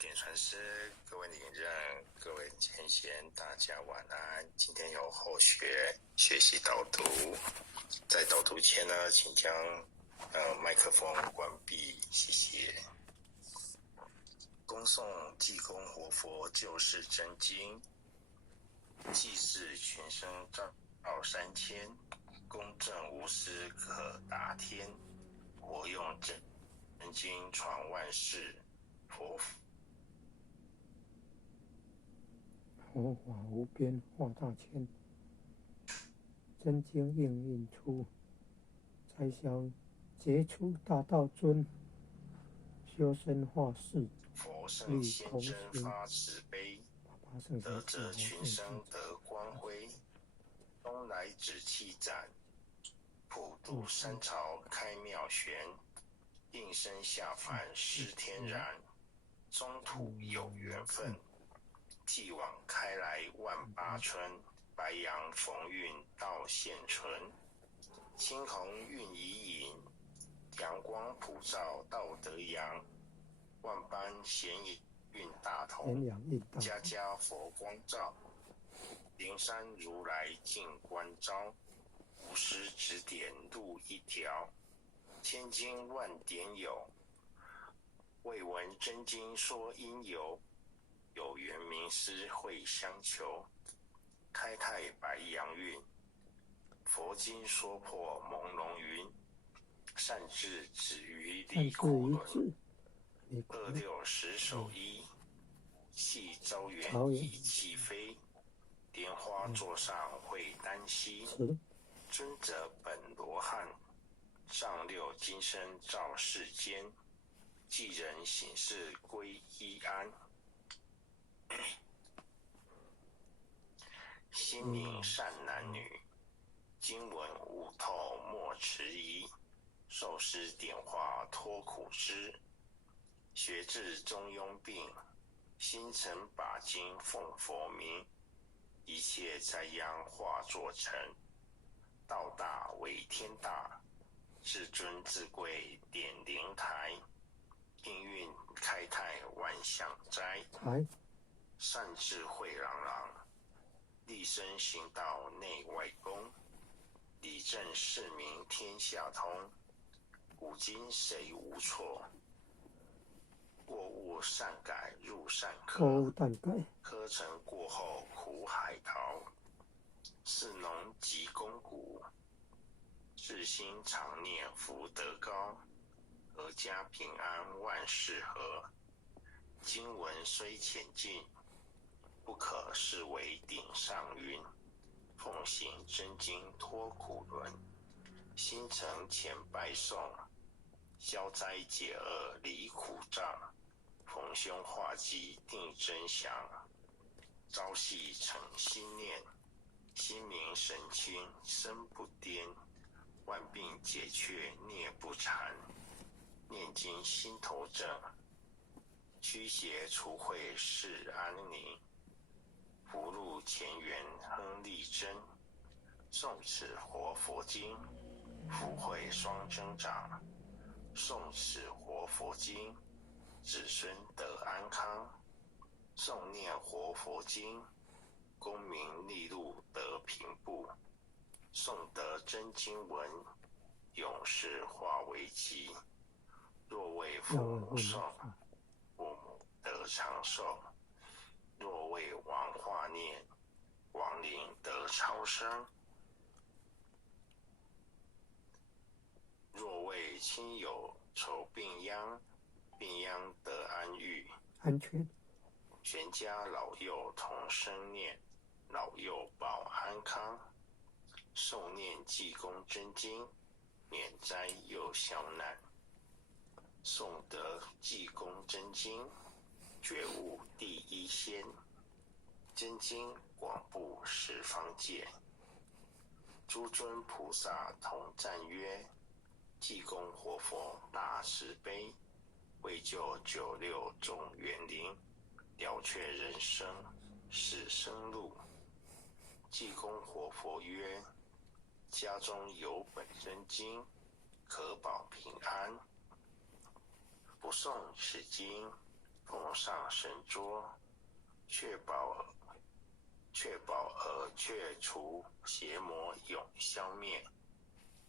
点传师，各位领任，各位前贤，大家晚安。今天有后学习导读，在导读前呢，请将麦克风关闭，谢谢。恭诵济公活佛救世真经，济世群生照三千，公正无私可达天，活用真经传万世，佛法无边，化大千，真经应运出，才想杰出大道尊，修身化世，佛圣先真发慈悲，德泽群生得光辉，东来指气展，普渡三朝开妙玄，应身下凡施天然，中土有缘分，继往开来万八春，白杨逢运道现存，青红运已隐，阳光普照道德阳，万般显运大同，家家佛光照，灵山如来净观招，无师指点路一条，千经万典有，未闻真经说因由，有缘名师会相求，开泰白杨运，佛经说破朦胧云，善智止于离苦轮，二六十手一，系朝元以气飞，莲花座上会丹溪，尊者本罗汉，上六金身照世间，济人行事归依安，心明善男女，经文悟透莫迟疑，受师点化脱苦汁，学治中庸病，心诚把经奉佛名，一切灾殃化作尘，道大为天大，至尊至贵点灵台，应运开泰万象斋，善智慧朗朗，立身行道内外公，理政市民天下通，古今谁无错，过误善改入善科，科成过后苦海淘，士农积功谷，至心常念福德高，阖家平安万事和，经文虽浅近，不可视为顶上云，奉行真经脱苦轮，心诚前拜诵，消灾解厄离苦障，逢凶化吉定真祥，朝夕诚心念，心明神清身不颠，万病解却孽不缠，念经心头正，驱邪除秽世安宁，福禄前缘亨利贞，诵此活佛经，福慧双增长，诵此活佛经，子孙得安康，诵念活佛经，功名利禄得平步，诵得真经文，永世化为吉，若为父母诵，父母得长寿，若为王化念，亡灵得超生，若为亲友愁病殃，病殃得安愈，安全，全家老幼同生念，老幼保安康，诵念济公真经，免灾又消难，诵得济公真经，觉悟第一仙，真经广布十方界，诸尊菩萨同赞曰，济公活佛大慈悲，为救九六众园灵，了却人生是生路。济公活佛曰，家中有本真经，可保平安，不诵此经，奉上神桌，确保却除邪魔永消灭。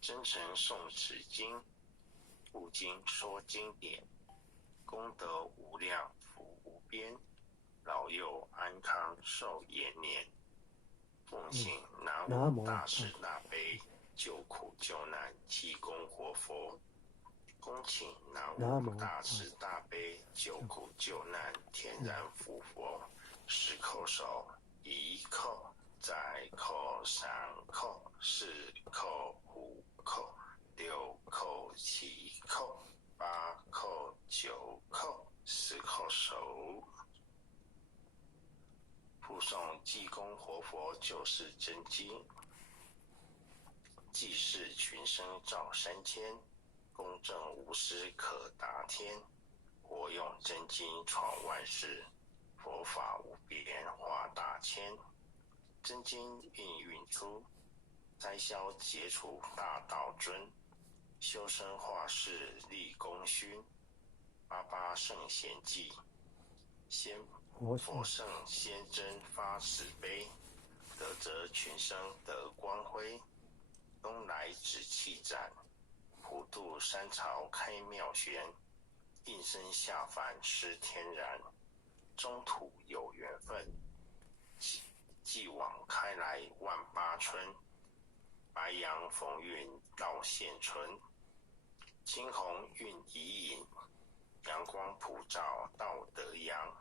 真诚诵此经，不经说经典，功德无量福无边，老幼安康寿延年。奉行南无大慈大悲救苦救难济公活佛，恭请南无大慈大悲救苦救难天然福佛，10叩首，1叩，再叩，3叩，4叩，5叩，6叩，7叩，8叩，9叩，10叩首。附诵济公活佛救世真经，济世群生照三千，公正无私可达天。活用真经闯万世，佛法无边化大千。真经应运出，灾消解除大道尊。修身化世立功勋，88圣贤记。佛圣先真发慈悲，德泽群生得光辉。东来紫气展，普渡三朝开妙玄。应身下凡施天然，中土有缘分。继往开来万八春，白杨逢运到现春。青红运已隐，阳光普照道德阳。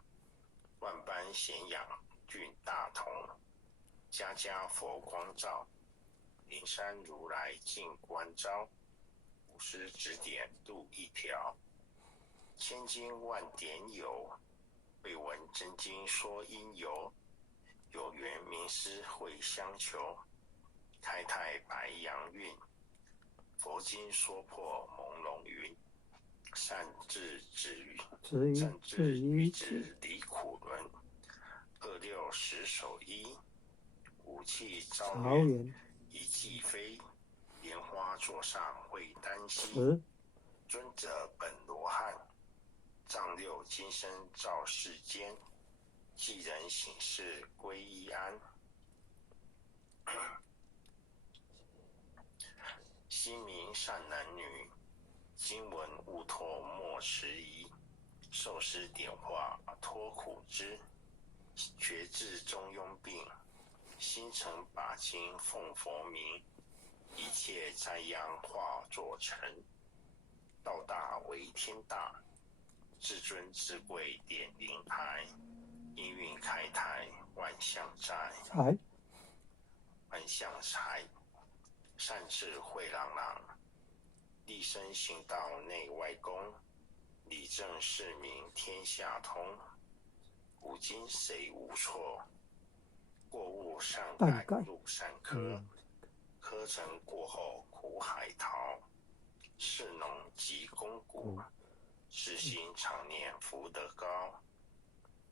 万般咸养俊大同，家家佛光照。灵山如来尽关照，无师指点路一条。千经万典有，未闻真经说因由。有缘名师会相求，开泰白杨运。佛经说破朦胧云，善智愚智离苦轮。26十手一，武器招远一骑飞。莲花座上会丹溪，尊者本罗汉。丈六金身照世间，济人醒世归一安。心明善男女，经文悟透莫迟疑。受师点化脱苦支，觉治中庸病。心诚把经奉佛名，一切灾殃化作尘。道大为天大，至尊至贵点灵台。应运开台万象在，万象财。善智慧朗朗，立身行道内外功。理政事民天下通，古今谁无错？过误善改入善科，科成过后苦海淘。士农积功谷，世心常念福德高。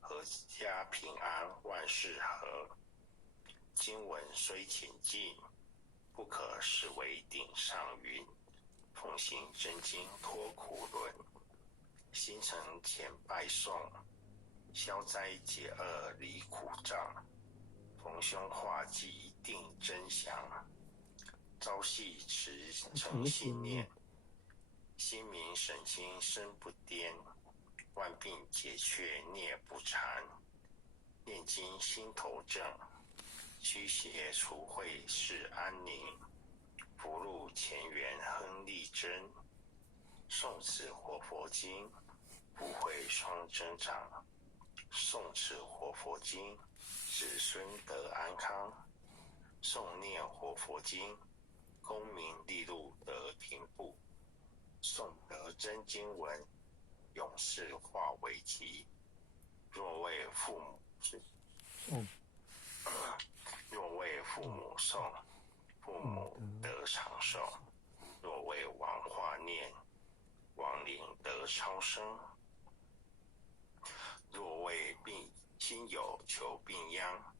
阖家平安万事和，经文虽浅近，不可视为顶上云。奉行真经脱苦轮，心诚虔拜诵。消灾解厄离苦障，逢凶化吉定真祥。朝夕持诚心念，心明神清身不颠。万病解却孽不缠，念经心头正。驱邪除秽是安宁，福禄前缘亨利贞。诵此活佛经，福慧双增长。诵此活佛经，子孙得安康。诵念活佛经，功名利禄得平步。诵得真经文，永世化为吉。若为父母诵，父母得长寿；若为亡化念，亡灵得超生。若为亲友求病殃，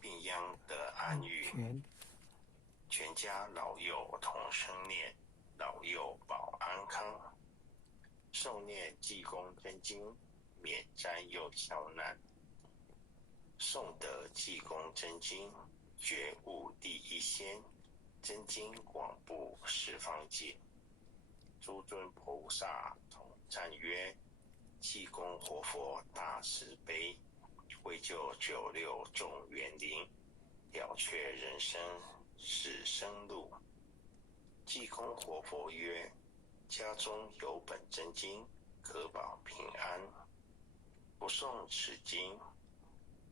病殃得安愈。全家老幼同生念，老幼保安康。诵念济公真经，免灾又消难。宋德济公真经，觉悟第一仙，真经广布十方界。诸尊菩萨同赞曰：济公活佛大慈悲，为救九六众园林，了却人生是生路。济公活佛曰：家中有本真经，可保平安。不诵此经，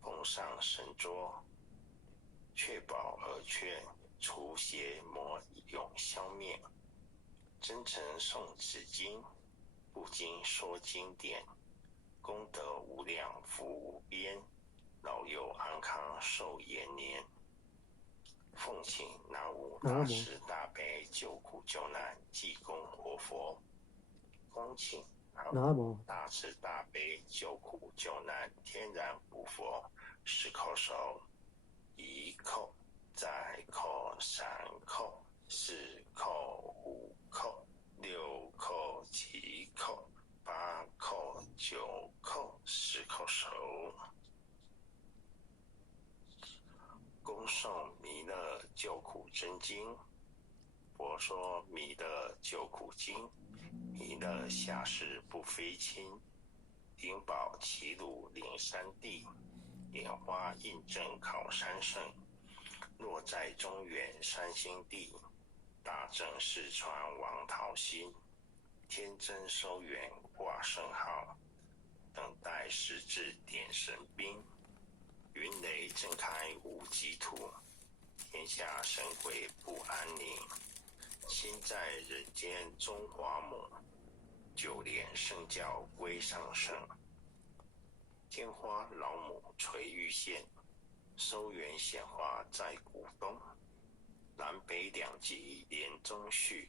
奉上神桌，确保而却，除邪魔永消灭。真诚诵此经，不经说经典，功德无量福无边，老幼安康寿延年。奉请南无大慈大悲救苦救难济公活佛。恭请南无大慈大悲救苦救难天然补佛。10叩首，1叩，再叩，3叩，4叩，5叩，6叩，7叩，8叩，9叩，10叩首。恭诵弥勒救苦真经。佛说弥勒救苦经，弥勒下世不非亲，灵宝齐鲁岭山地，莲花印证考山圣。若在中原山心地，大正四川王桃心，天真收元挂圣号，等待时至点神兵。云雷震开无极土，天下神鬼不安宁。亲在人间中华母，九莲圣教归上圣。天花老母垂玉线，收元显化在古东。南北两极连中续，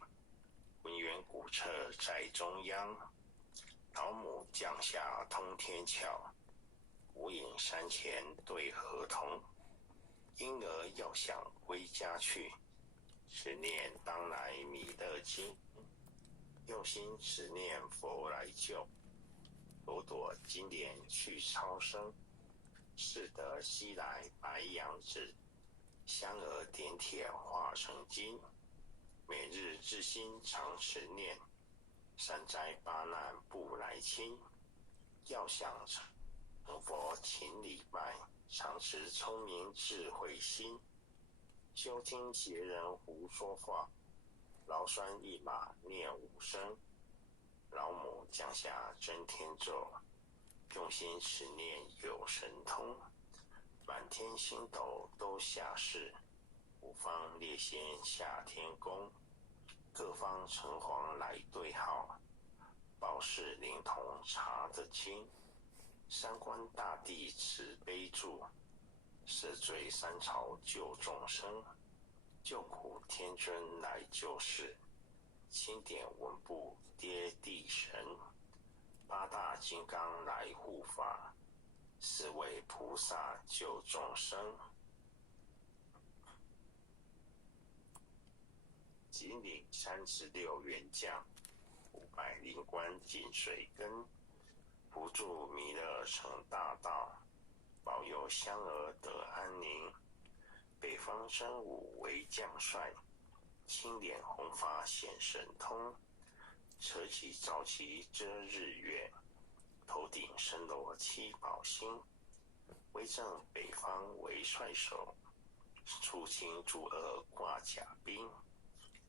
文渊古刹在中央。老母降下通天桥，无影山前对河童。婴儿要想归家去，只念当来弥勒经。用心只念佛来救，朵朵金莲去超生。是得西来白羊子，香儿点点化成金。每日至心常持念，善哉八难不来侵。要想成佛勤礼拜，常持聪明智慧心。休听邪人胡说话，劳酸一马念无声。老母降下真天咒，用心持念有神通。满天星斗都下世，五方列仙下天宫。各方城隍来对号，报事灵童查得清。三官大帝慈悲助，赦罪三朝救众生。救苦天尊来救世，钦点文部跌地神。八大金刚来护法，4位菩萨救众生。金陵36员将，500灵官紧随跟。扶助弥勒成大道，保佑香儿得安宁。北方真武为将帅，青脸红发显神通。车旗早旗遮日月，头顶身落7宝星。威震北方为帅首，出清诸恶挂甲兵。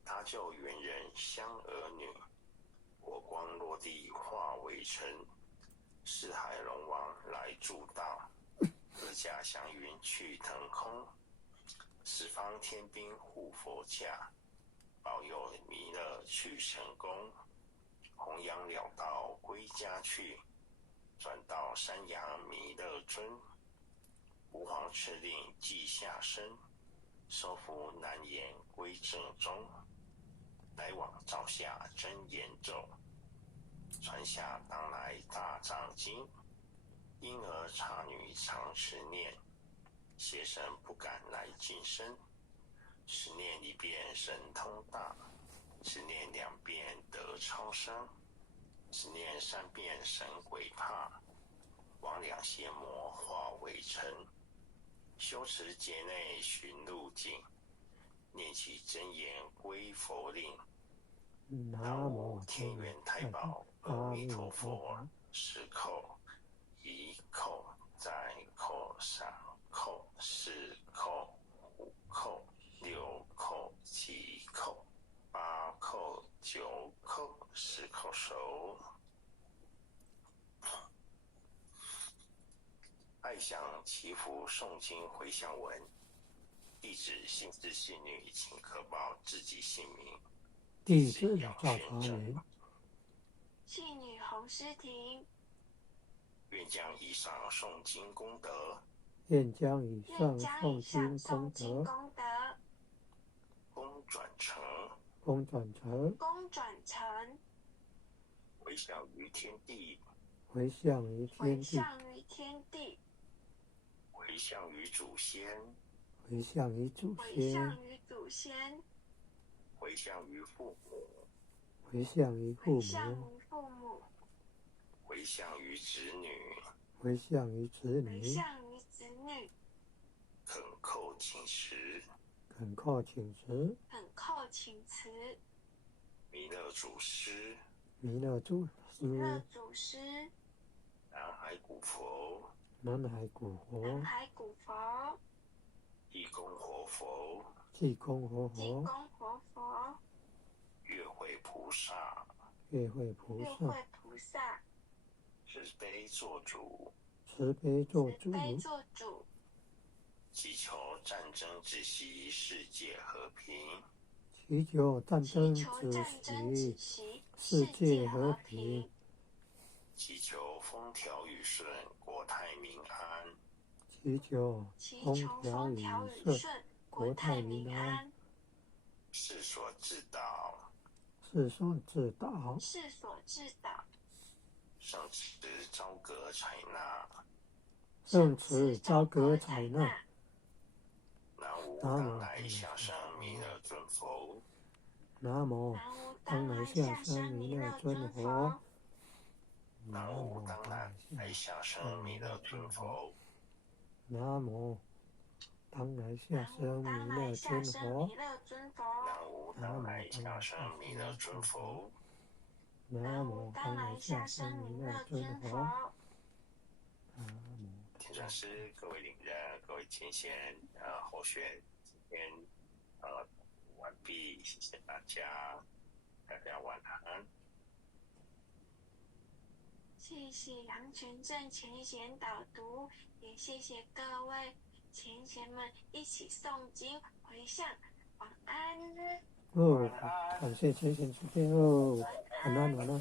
搭救猿人香儿女，火光落地化为尘。四海龙王来助道，各驾祥云去腾空。十方天兵护佛驾，保佑弥勒去成功。弘扬了道归家去，转到山阳弥勒尊。吾皇敕令即下生，收服难言归正中。来往照下真言咒，传下当来大藏经。婴儿茶女常持念，邪神不敢来近身。持念1遍神通大，持念2遍得超生，持念3遍神鬼怕。邪魔化为尘。修持劫内寻路径，念起真言归佛令。南无天元太保阿弥陀佛。10叩，1叩，再叩，3叩，4叩，5叩，6叩，7叩，8叩，9叩，10叩首。爱想祈福诵经回向文，弟子信士信女，请可报自己姓名。弟子赵长明，信女洪诗婷，愿将以上诵经功德，愿将以上诵经功德功转成，回向于天地，回向于祖先，回向于父母，回向于子女，恳叩请辞，弥勒祖师，南海古佛，济公活佛，月会菩萨，慈悲做主，祈求战争止息，世界和平，祈求战争止息，世界和平，祈求风调雨顺，国泰民安，祈求风调雨顺，国泰民安，世所至道，圣慈昭格采纳，南无当来下生弥勒尊佛，南无当来下生弥勒尊佛，南无当来下生弥勒尊佛，南无当来下生弥勒尊佛，南无当来下生弥勒尊佛，南无当来下生弥勒尊佛。天转师、各位领人、各位前贤，后学今天完毕，谢谢大家，大家晚安。谢谢杨全正前贤导读，也谢谢各位前贤们一起诵经回向，晚安。感谢前贤指点晚安，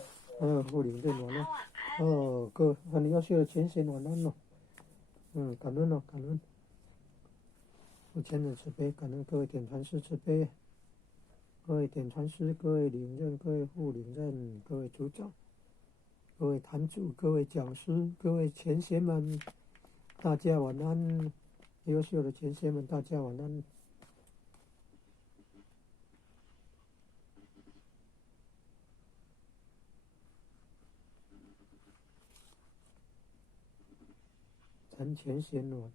护领队晚安，各很优秀的前贤晚安感恩感恩，父亲的慈悲，感恩各位点传师慈悲，各位点传师，各位领任，各位副领任，各位组长，各位坛主，各位讲师，各位前贤们，大家晚安，优秀的前贤们，大家晚安。陈前贤晚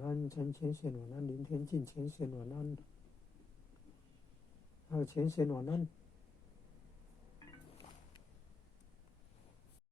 安，陈前贤晚安，林天进前贤晚安，还有前贤晚安。